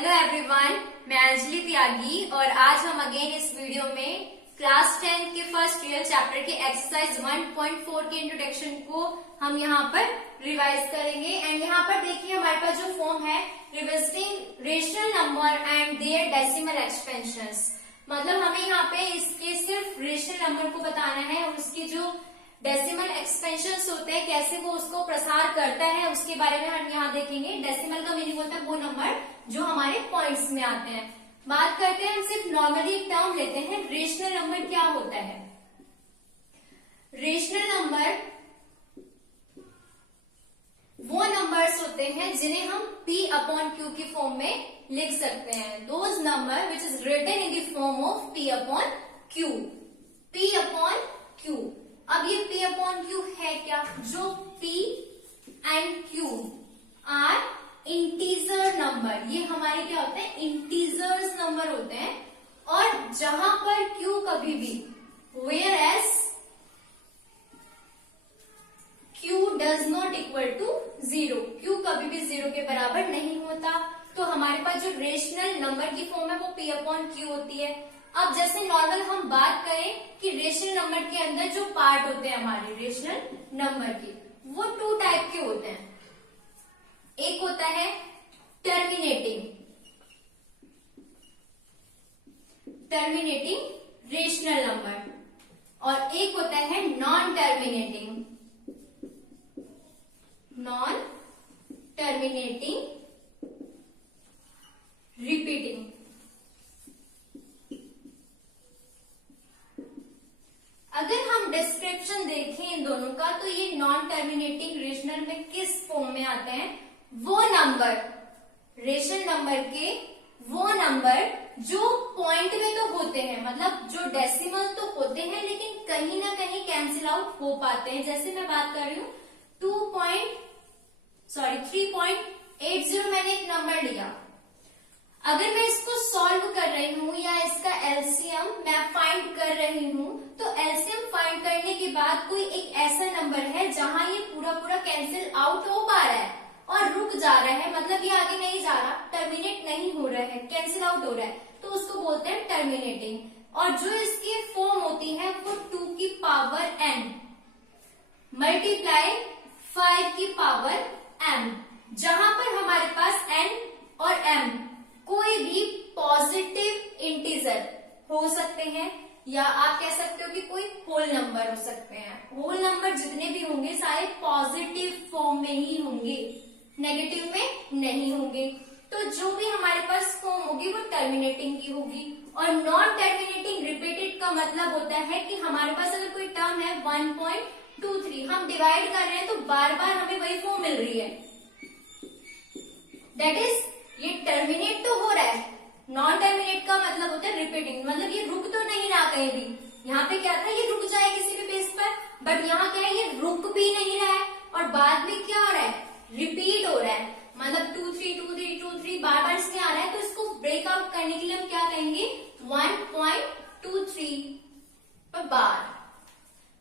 Hello everyone, मैं अंजलि त्यागी और आज हम अगेन इस वीडियो में क्लास 10 के फर्स्ट ईयर चैप्टर के एक्सरसाइज 1.4 के इंट्रोडक्शन को हम यहाँ पर रिवाइज करेंगे। एंड यहाँ पर देखिए हमारे पास जो फॉर्म है revisiting rational number and their decimal expansions, मतलब हमें यहाँ पे इसके सिर्फ रेशनल नंबर को बताना है और उसकी जो डेसिमल एक्सपेंशंस होते हैं कैसे वो उसको प्रसार करता है उसके बारे में हम यहाँ देखेंगे। डेसिमल का मीनिंग होता है वो नंबर जो हमारे पॉइंट्स में आते हैं। बात करते हैं, हम सिर्फ नॉर्मली एक टर्म लेते हैं, रेशनल नंबर क्या होता है। रेशनल नंबर वो नंबर्स होते हैं जिन्हें हम P अपॉन Q की फॉर्म में लिख सकते हैं। Those numbers which is written in the form of P upon Q। P upon Q, अब ये P अपॉन Q है क्या? जो P and Q are integer number, ये हमारे क्या होते हैं? इंटीजर्स नंबर होते हैं। और जहां पर Q कभी भी, where as Q does not equal to 0, Q कभी भी 0 के बराबर नहीं होता, तो हमारे पास जो रेशनल नंबर की फॉर्म है वो P अपॉन Q होती है। अब जैसे नॉर्मल हम बात करें कि रेशनल नंबर के अंदर जो पार्ट होते हैं हमारे रेशनल नंबर के, वो 2 टाइप के होते हैं। एक होता है टर्मिनेटिंग रेशनल नंबर और एक होता है नॉन टर्मिनेटिंग रिपीटिंग। अगर हम डिस्क्रिप्शन देखें इन दोनों का, तो ये नॉन टर्मिनेटिंग रेशनल में किस फॉर्म में आते हैं? वो नंबर, रेशनल नंबर के वो नंबर जो पॉइंट में तो होते हैं, मतलब जो डेसिमल तो होते हैं लेकिन कहीं ना कहीं कैंसिल आउट हो पाते हैं। जैसे मैं बात कर रही हूँ 3.80 मैंने एक नंबर लिया, अगर मैं इसको सॉल्व कर रही हूँ या इसका एलसीएम मैं फाइंड कर रही हूँ, तो एलसीएम फाइंड करने के बाद कोई एक ऐसा नंबर है जहां ये पूरा कैंसिल आउट हो पा रहा है और रुक जा रहा है, मतलब ये आगे नहीं जा रहा, टर्मिनेट नहीं हो रहा है, कैंसिल आउट हो रहा है, तो उसको बोलते हैं टर्मिनेटिंग। और जो इसकी फॉर्म होती है वो 2 की पावर n मल्टीप्लाई 5 की पावर m, जहां पर हमारे पास n और m कोई भी पॉजिटिव इंटीजर हो सकते हैं या आप कह सकते हो कि कोई होल नंबर हो सकते हैं। होल नंबर जितने भी होंगे सारे पॉजिटिव फॉर्म में ही होंगे, नेगेटिव में नहीं होंगे। तो जो भी हमारे पास फॉर्म होगी वो टर्मिनेटिंग की होगी। और नॉन टर्मिनेटिंग रिपीटेड का मतलब होता है कि हमारे पास अगर कोई टर्म है 1.23, हम डिवाइड कर रहे हैं तो बार बार हमें वही फॉर्म मिल रही है, दैट इज ये टर्मिनेट तो हो रहा है। नॉन टर्मिनेट का मतलब होता है रिपीटिंग, मतलब ये रुक तो नहीं रहा कहीं भी। यहाँ पे क्या था, ये रुक जाए किसी भी पेज पर, बट यहाँ क्या है, ये रुक भी नहीं रहा है और बाद में क्या हो रहा है, रिपीट हो रहा है, मतलब 2 3 2 3 2 3 बार बार इसमें आ रहा है। तो इसको ब्रेकआउट करने के लिए हम क्या कहेंगे, 1.23 बार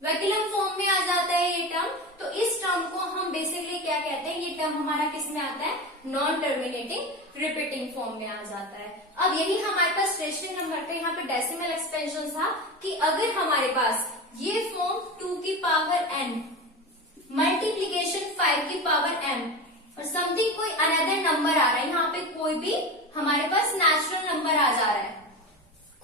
वैक्यूलम फॉर्म में आ जाता है ये टर्म। तो इस टर्म को हम बेसिकली क्या कहते हैं, ये टर्म हमारा किस में आता है, नॉन टर्मिनेटिंग रिपीटिंग फॉर्म में आ जाता है। अब यही हमारे पास रेशनल नंबर पे यहाँ पे डेसिमल एक्सपेंशन था कि अगर हमारे पास ये फॉर्म 2 की पावर n मल्टीप्लीकेशन 5 की पावर m और समथिंग कोई अनदर नंबर आ रहा है, यहाँ पे कोई भी हमारे पास नेचुरल नंबर आ जा रहा है,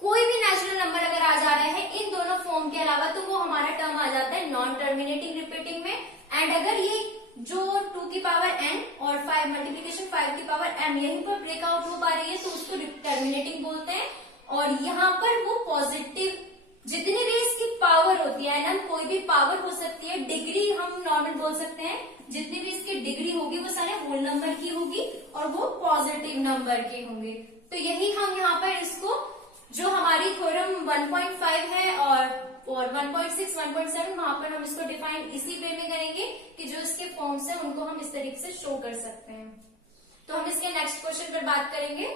कोई भी नेचुरल नंबर अगर आ जा रहा है इन दोनों फॉर्म के अलावा, तो वो हमारा टर्म आ जाता है नॉन टर्मिनेटिंग रिपीटिंग में। एंड अगर ये जो 2 की पावर n और 5 मल्टीप्लीकेशन 5 की पावर m यहीं पर ब्रेकआउट हो पा रही है तो उसको टर्मिनेटिंग बोलते हैं। और यहाँ पर वो पॉजिटिव जितनी भी इसकी पावर होती है ना, कोई भी पावर हो सकती है, डिग्री हम नॉर्मल बोल सकते हैं, जितनी भी इसकी डिग्री होगी वो सारे होल नंबर की होगी और वो पॉजिटिव नंबर के होंगे। तो यही हम यहाँ पर इसको जो हमारी थ्योरम 1.5 है और 1.6 1.7 वहां पर हम इसको डिफाइन इसी वे में करेंगे कि जो इसके फॉर्म्स है उनको हम इस तरीके से शो कर सकते हैं। तो हम इसके नेक्स्ट क्वेश्चन पर बात करेंगे।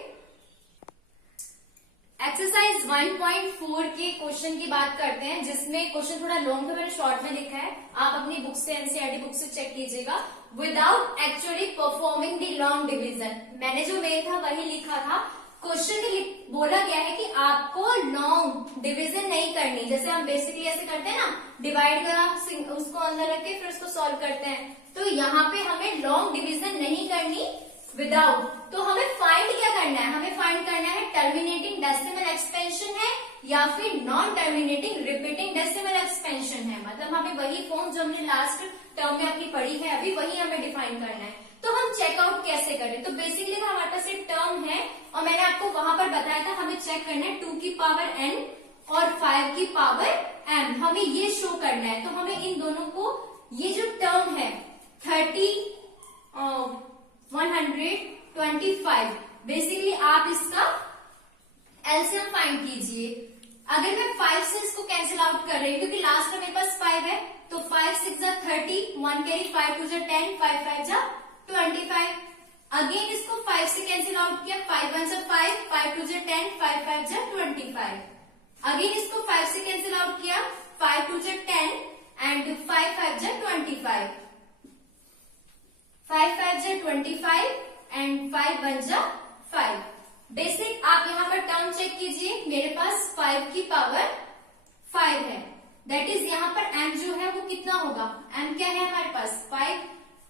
एक्सरसाइज 1.4 के क्वेश्चन की बात करते हैं, जिसमें क्वेश्चन थोड़ा लॉन्ग है, मैंने शॉर्ट में लिखा है, आप अपनी बुक से एनसीईआरटी बुक से चेक कीजिएगा। Without actually performing the long division. मैंने जो मेल था वही लिखा था। क्वेश्चन में बोला गया है कि आपको लॉन्ग डिवीजन नहीं करनी, जैसे हम बेसिकली ऐसे करते हैं ना, डिवाइड करा उसको अंदर रख के फिर उसको सॉल्व करते हैं, तो यहाँ पे हमें लॉन्ग डिवीजन नहीं करनी विदाउट। तो हमें फाइंड क्या करना है, हमें फाइंड करना है टर्मिनेटिंग डेसिमल एक्सपेंशन है या फिर non terminating repeating decimal expansion है। मतलब हमें वही फॉर्म जो हमने लास्ट टर्म में अपनी पढ़ी है अभी, वही हमें डिफाइन करना है। तो हम चेकआउट कैसे करें, तो बेसिकली हमारे पास एक टर्म है और मैंने आपको वहां पर बताया था हमें चेक करना है 2 की पावर n और 5 की पावर m, हमें ये शो करना है। तो हमें इन दोनों को, ये जो टर्म है 30 125, बेसिकली आप इसका एलसीएम फाइंड कीजिए। अगर मैं 5 से इसको कैंसिल आउट कर रही हूँ क्योंकि लास्ट में मेरे पास 5 है, तो 5 6 जा 30, 1 कैरी, 5 2 जा 10, 5 5 जा 25। अगेन इसको 5 से कैंसिल आउट किया, 5 1 जा 5, 5 2 जा 10, 5 5 जा 25। अगेन इसको 5 से कैंसिल आउट किया, 5 2 जा 10 एंड 5 5 जा 25, 5 5 जा 25 एंड 5 1 जा 5। बेसिक आप यहाँ पर टर्म चेक कीजिए, मेरे पास 5 की पावर 5 है, दैट इज यहाँ पर m जो है वो कितना होगा, m क्या है हमारे पास 5।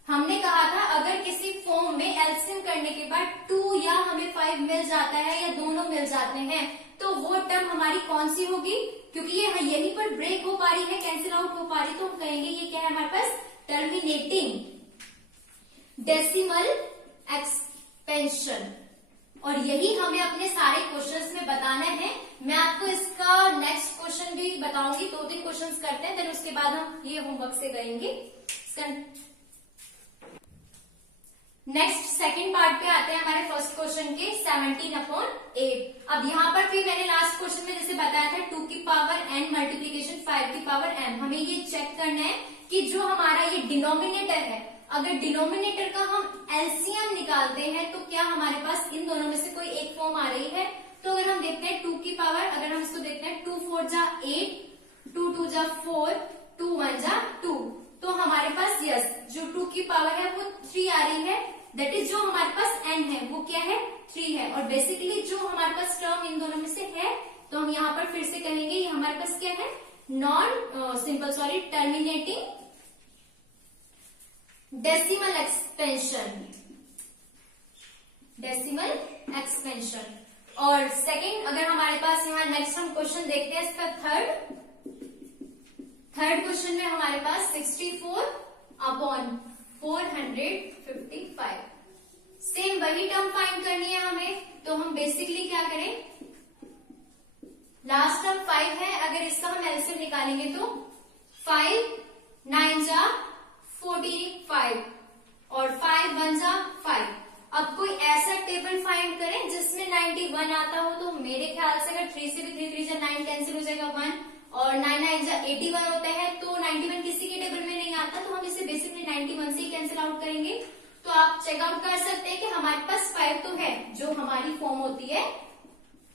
हमने कहा था अगर किसी फॉर्म में एलसीएम करने के बाद 2 या हमें 5 मिल जाता है या दोनों मिल जाते हैं तो वो टर्म हमारी कौन सी होगी, क्योंकि ये यहीं पर ब्रेक हो पा रही है, कैंसिल आउट हो पा रही, तो हम कहेंगे ये क्या है हमारे पास टर्मिनेटिंग डेसिमल एक्सपेंशन। और यही हमें अपने सारे क्वेश्चंस में बताना है। मैं आपको इसका नेक्स्ट क्वेश्चन भी बताऊंगी, 2-3 क्वेश्चंस करते हैं, फिर उसके बाद हम ये होमवर्क से करेंगे। नेक्स्ट सेकंड पार्ट पे आते हैं हमारे फर्स्ट क्वेश्चन के 17/8। अब यहाँ पर भी मैंने लास्ट क्वेश्चन में जैसे बताया था 2 की पावर n मल्टीप्लीकेशन 5 की पावर m, हमें ये चेक करना है कि जो हमारा ये डिनोमिनेटर है, अगर डिनोमिनेटर का हम एलसीएम निकालते हैं तो क्या हमारे पास इन दोनों में से कोई एक फॉर्म आ रही है। तो अगर हम देखते हैं 2 की पावर, अगर हम इसको देखते हैं 2 4 जा 8, 2 2 जा 4, 2 1 जा 2, तो हमारे पास यस जो 2 की पावर है वो 3 आ रही है, दैट इज जो हमारे पास n है वो क्या है 3 है। और बेसिकली जो हमारे पास टर्म इन दोनों में से है, तो हम यहाँ पर फिर से कहेंगे ये हमारे पास क्या है टर्मिनेटिंग डेसिमल एक्सपेंशन। और सेकंड अगर हमारे पास यहाँ नेक्स्ट हम क्वेश्चन देखते हैं इसका थर्ड क्वेश्चन में हमारे पास 64/455, सेम वही टर्म फाइंड करनी है हमें। तो हम बेसिकली क्या करें, लास्ट टर्म 5 है, अगर इसका हम एलसीएम निकालेंगे तो 5 9 जा 45 और 5 1 जा 5। अब कोई ऐसा टेबल फाइंड करें जिसमें 91 आता हो, तो मेरे ख्याल से अगर 3 से भी 3 3 जा 9 कैंसिल हो जाएगा 1 और 9 9 जा 81 होता है, तो 91 किसी के टेबल में नहीं आता, तो हम इसे बेसिकली 91 से ही कैंसिल आउट करेंगे। तो आप चेकआउट कर सकते हैं कि हमारे पास 5 तो है, जो हमारी फॉर्म होती है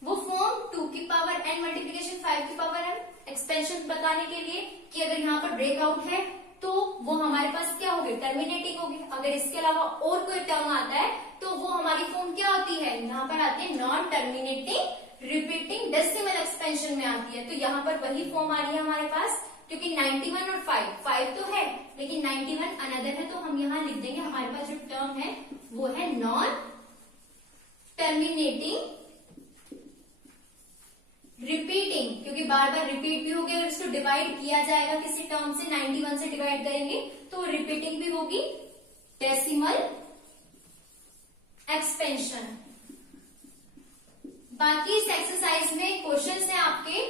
वो फॉर्म 2 की पावर n मल्टीप्लीकेशन 5 की पावर m एक्सपेंशन बताने के लिए कि अगर यहाँ पर ब्रेकआउट है तो वो हमारे पास क्या होगी टर्मिनेटिंग होगी। अगर इसके अलावा और कोई टर्म आता है तो वो हमारी फॉर्म क्या होती है, यहाँ पर आती है non terminating repeating decimal expansion में आती है। तो यहाँ पर वही फॉर्म आ रही है हमारे पास, क्योंकि 91 और 5 तो है लेकिन 91 अनदर है, तो हम यहाँ लिख देंगे हमारे पास जो टर्म है वो है नॉन टर्मिनेटिंग रिपीटिंग, क्योंकि बार बार रिपीट भी होगी। अगर इसको डिवाइड किया जाएगा किसी टर्म से, 91 से डिवाइड करेंगे तो रिपीटिंग भी होगी डेसिमल एक्सपेंशन। बाकी इस एक्सरसाइज में क्वेश्चन है आपके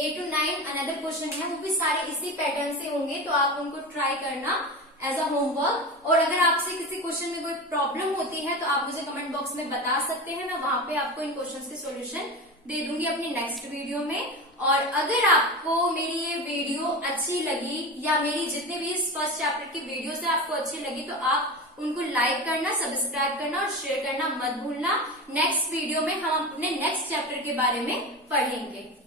8 to 9 अनदर क्वेश्चन है, वो भी सारे इसी पैटर्न से होंगे, तो आप उनको ट्राई करना एज अ होमवर्क। और अगर आपसे किसी क्वेश्चन में कोई प्रॉब्लम होती है तो आप मुझे कमेंट बॉक्स में बता सकते हैं, मैं वहां पे आपको इन क्वेश्चंस के सॉल्यूशन दे दूंगी अपनी नेक्स्ट वीडियो में। और अगर आपको मेरी ये वीडियो अच्छी लगी या मेरी जितने भी इस फर्स्ट चैप्टर की वीडियोस है आपको अच्छी लगी, तो आप उनको लाइक करना, सब्सक्राइब करना और शेयर करना मत भूलना। नेक्स्ट वीडियो में हम अपने नेक्स्ट चैप्टर के बारे में पढ़ेंगे।